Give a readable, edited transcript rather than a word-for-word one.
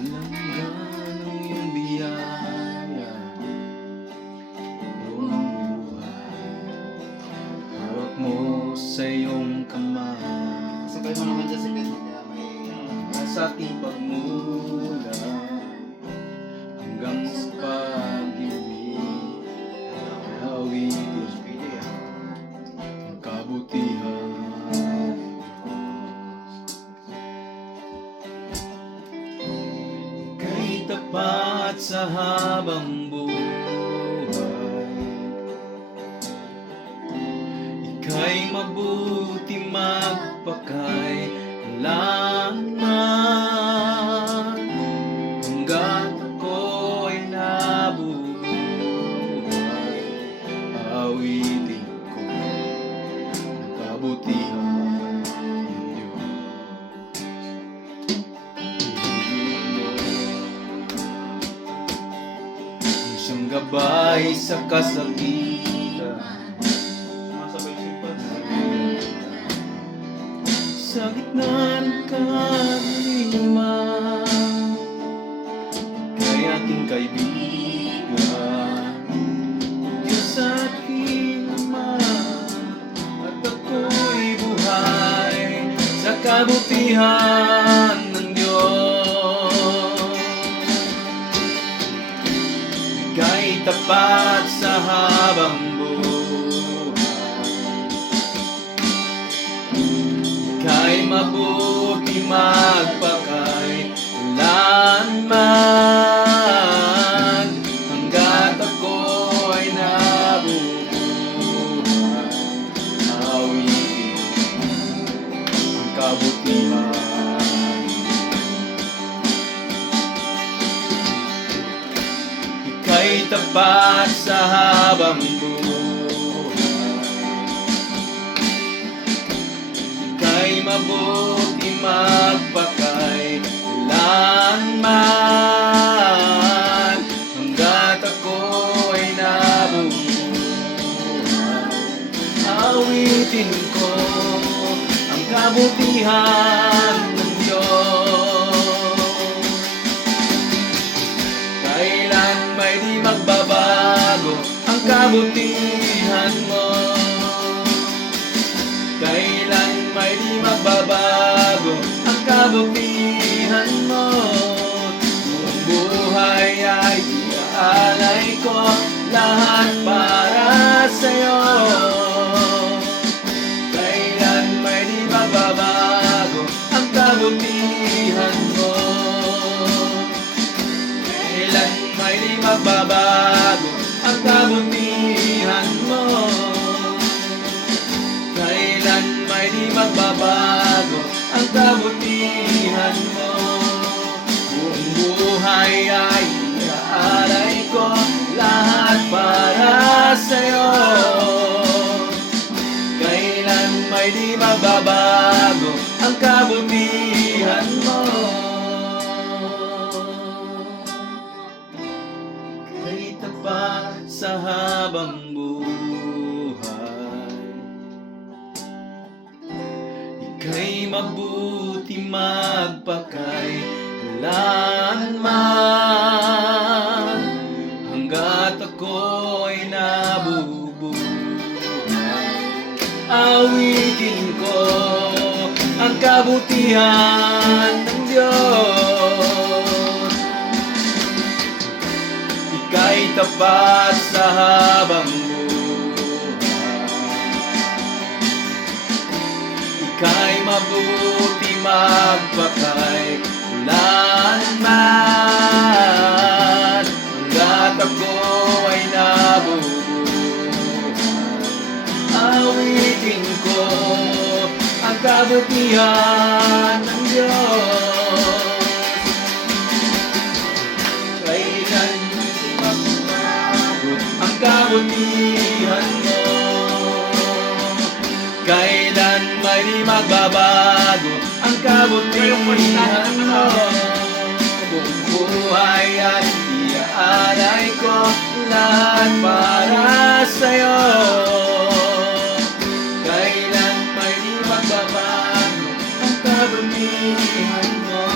Walang ganong iyong biyaya, iyong buhay. Hawak mo sa iyong kamay, Sabay mo naman dyan si Ben. Kaya may nasa ating pagmula hanggang sa pag-ibig. Awitin ang kabutihan ng Diyos. Ika'y tapat sa habang buhay, ika'y mabuti magpakailanman. Hanggat ako'y nabubuhay, awitin ko ang kabutihan ng Diyos. Ang siyang gabay sa kasakitan, sumasabay simpan sa gitna ng kalima, kay ating kaibigan, Diyos aking Ama, at ako'y buhay sa kabutihan ng Diyos. Ika'y tapat sa habang buhay, ika'y mabuti magpakailanman. Hanggat ako'y nabubuhay, awitin ang kabutihan. Ika'y tapat sa habang buhay, ika'y mabuti magpakailanman. Hanggat ako'y nabubuhay, awitin ko ang kabutihan ng Diyos. Kailan may di magbabago ang kabutihan mo, kailan may di magbabago ang kabutihan mo. Buong buhay ay iaalay ko lahat para sa'yo. Kailan may di magbabago ang kabutihan mo, kailan may di magbabago ang kabutihan mo, kailan may di magbabago ang kabutihan mo. Buong buhay ay iaalay ko lahat para sa'yo. Kailan may di magbabago ang kabutihan mo. Ika'y tapat sa habang buhay, ika'y mabuti magpakailanman. Hanggat ako'y nabubuhay, awitin ko ang kabutihan ng Diyos. Ika'y tapat sa habang buhay, ika'y mabuti magpakailanman. Hanggat ako ay nabubuhay, awitin ko ang kabutihan ng Diyos. Kailan magbabago ang kabutihan mo, kailan may di magbabago ang kabutihan mo. Buong buhay at iaalay ko lahat para sa'yo. Kailan may di magbabago ang kabutihan mo,